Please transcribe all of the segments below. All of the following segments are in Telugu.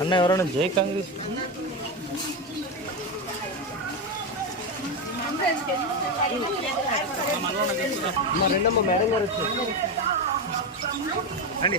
అన్న ఎవరైనా జై కాంగ్రెస్ మా రెండమ్మ మేడం గారు వచ్చారు అండి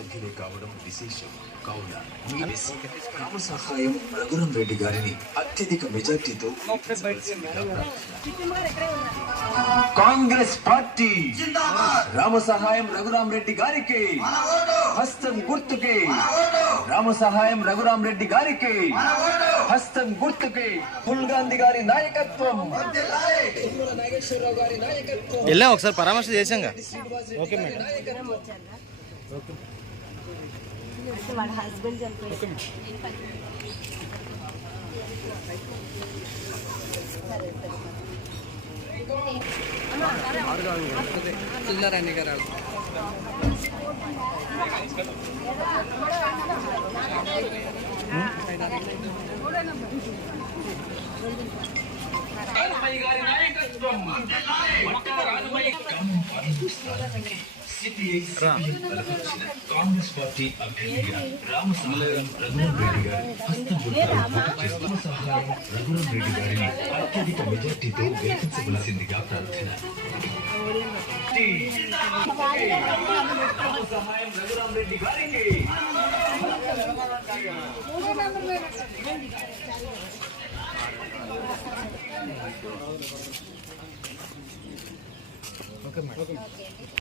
దగ్గరే కావడం విశేషం. కావున మీ గ్రామ సహాయం రఘురాం రెడ్డి గారిని అత్యధిక మెజార్టీతో. కాంగ్రెస్ పార్టీ రామ సహాయం రఘురాం రెడ్డి గారికి. హస్తం గుర్తుకి. రామ సహాయం రఘురాం రెడ్డి గారికి. హస్తం గుర్తుకి. ఫుల్ గాంధీ గారి నాయకత్వం. వెళ్ళాం ఒకసారి పరామర్శ చేశాంగా. Okay madam. అంటే వాళ్ళ హస్బెండ్ చనిపోయారు కాంగ్రెస్ పార్టీ అభ్యర్థిగా రఘురాం రెడ్డి గారి హస్తం సహాయం రఘురాం రెడ్డి గారిని అత్యధిక మెజార్టీతో గెలిపించవలసిందిగా ప్రార్థన సహాయం రఘురాం రెడ్డి గారికి ఓకే మేడం